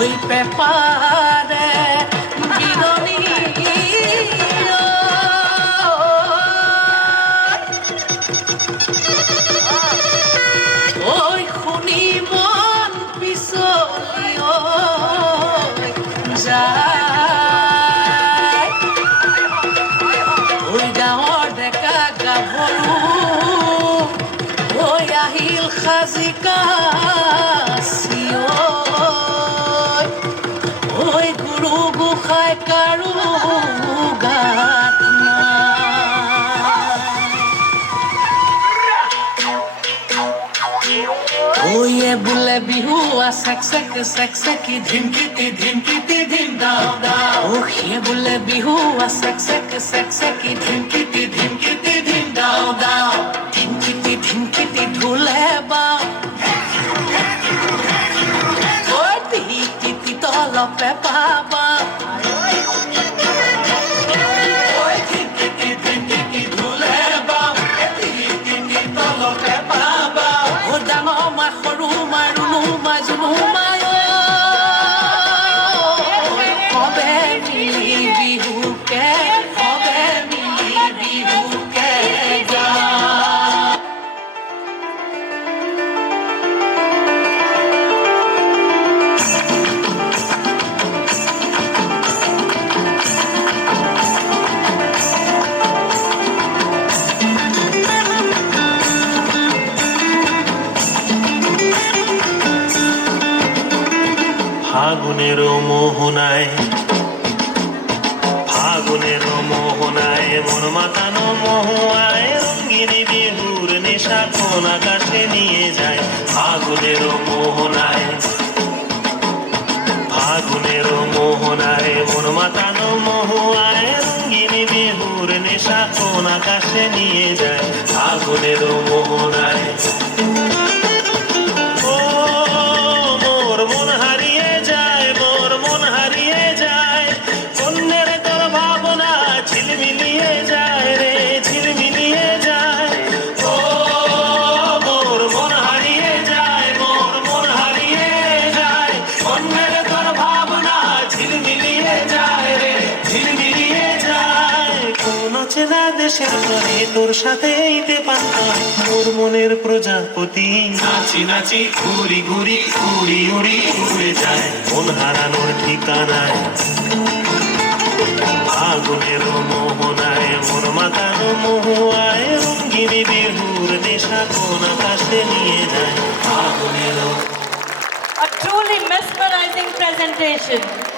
ওই পেপারে বিরনি ওই খুনি মন পিছলিও যায় ওই গাঁৱৰ ডেকা গাভৰু ওই আহিল সাজি কাচিও ওই গুৰু গোসাঁই কাৰো গাত ওয়ে বোলে বিহু চেক ধিমকিতি ধিম দাও দাও ও সে বোলে বিহু চেক ধিমকিতি ধিম দাও দাও ধিমকিতি ঢোলে বাও ওই তিতি তলপে পাবা ফাগুনের মোহনায় মন মাতানো মহুয়ায় রঙিন বিহুর নেশা কোন আকাশে নিয়ে যায় ফাগুনের মোহনায় মন মাতানো মহুয়ায় রঙিন বিহুর নেশা কোন আকাশে নিয়ে যায় ফাগুনের মোহনায় দেশের ঘরে তোর সাথে পান করে তোর মনের প্রজাপতি নাচি নাচি ঘুরি ঘুরি উড়ি উড়ি উড়ে যায় মন হারানোর ঠিকানায় ফাগুনের মোহনায় মন মাতানো মহুয়ায় রঙিন বিহুর নেশা কোন আকাশে নিয়ে যায় ফাগুনের A truly mesmerizing presentation.